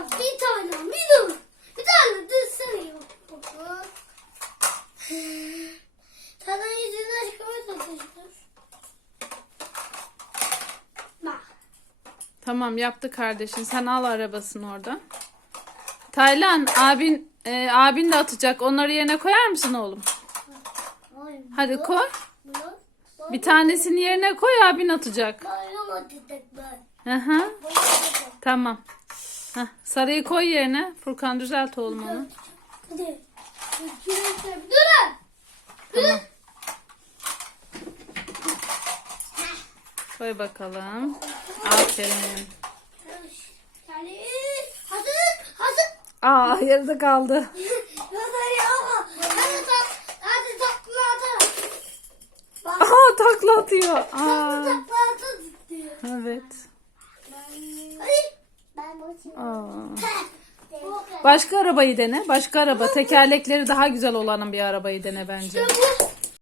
Bir tane bir dur. Bir tane de sarıyor. Sana çıkmaya çalışıyoruz. Bak. Tamam yaptı kardeşin. Sen al arabasını oradan. Taylan abin e, abin de atacak. Onları yerine koyar mısın oğlum? Hadi koy. Bir tanesini yerine koy abin atacak. Hı hı. Tamam. Heh, sarıyı koy yerine. Furkan düzelt oğlum onu. Hadi. Durun. Tamam. Koy bakalım. Aferin. Hazır. Hazır. Aa yarıda kaldı. Aa takla atıyor. Aa, evet. Aa. Başka arabayı dene. Başka araba. Tekerlekleri daha güzel olanın bir arabayı dene bence. Bu